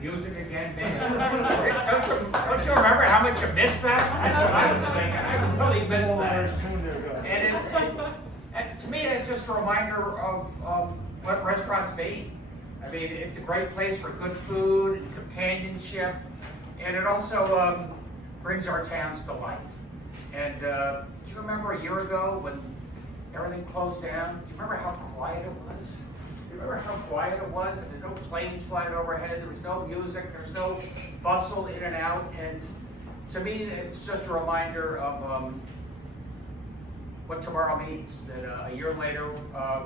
music again, man. Don't you remember how much you missed that? That's what I was thinking. I really missed that. And to me, it's just a reminder of what restaurants mean. I mean, it's a great place for good food and companionship, and it also brings our towns to life. And do you remember a year ago when everything closed down? Do you remember how quiet it was? Do you remember how quiet it was? And there were no planes flying overhead, there was no music, there was no bustle in and out. And to me, it's just a reminder of what tomorrow means, that a year later,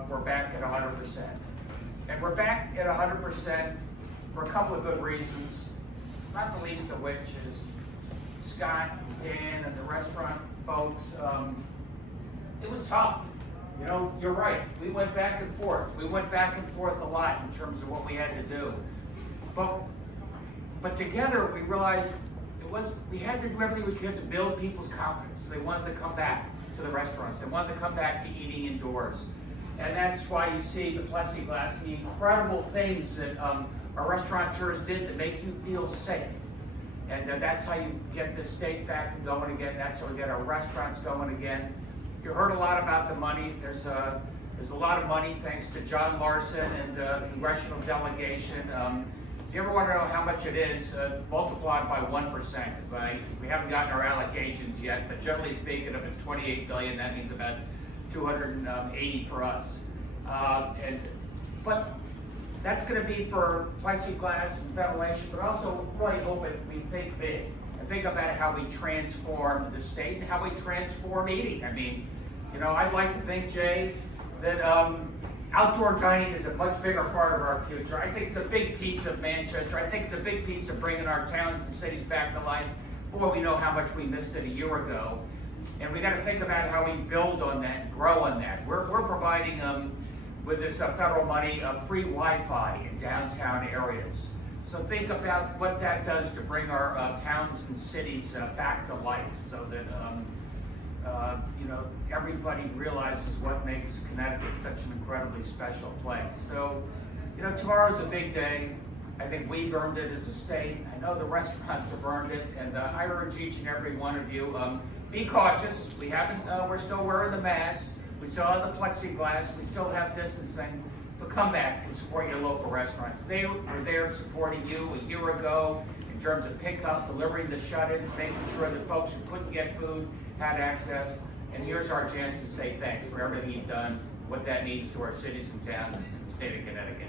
we're back at 100%. And we're back at 100% for a couple of good reasons, not the least of which is Scott, Dan, and the restaurant folks. It was tough. You know, you're right. We went back and forth. We went back and forth a lot in terms of what we had to do. But together we realized we had to do everything we could to build people's confidence. They wanted to come back to the restaurants. They wanted to come back to eating indoors. And that's why you see the plexiglass, the incredible things that our restaurateurs did to make you feel safe. And that's how you get the state back and going again. That's how we get our restaurants going again. You heard a lot about the money. There's a lot of money thanks to John Larson and the congressional delegation. If you ever want to know how much it is, multiply it by 1%, because we haven't gotten our allocations yet, but generally speaking, if it's $28 billion, that means about 280 for us. But that's going to be for plexiglass and ventilation, but also really hope that we think big and think about how we transform the state and how we transform eating. I mean, you know, I'd like to think, Jay, that outdoor dining is a much bigger part of our future. I think it's a big piece of Manchester. I think it's a big piece of bringing our towns and cities back to life. Boy, we know how much we missed it a year ago. And we got to think about how we build on that and grow on that. We're providing, with this federal money, free Wi-Fi in downtown areas. So think about what that does to bring our towns and cities back to life, so that you know, everybody realizes what makes Connecticut such an incredibly special place. So, you know, tomorrow's a big day. I think we've earned it as a state. I know the restaurants have earned it, and I urge each and every one of you, be cautious. We're still wearing the mask. We still have the plexiglass. We still have distancing. But come back and support your local restaurants. They were there supporting you a year ago in terms of pickup, delivering the shut-ins, making sure that folks who couldn't get food had access. And here's our chance to say thanks for everything you've done, what that means to our cities and towns in the state of Connecticut.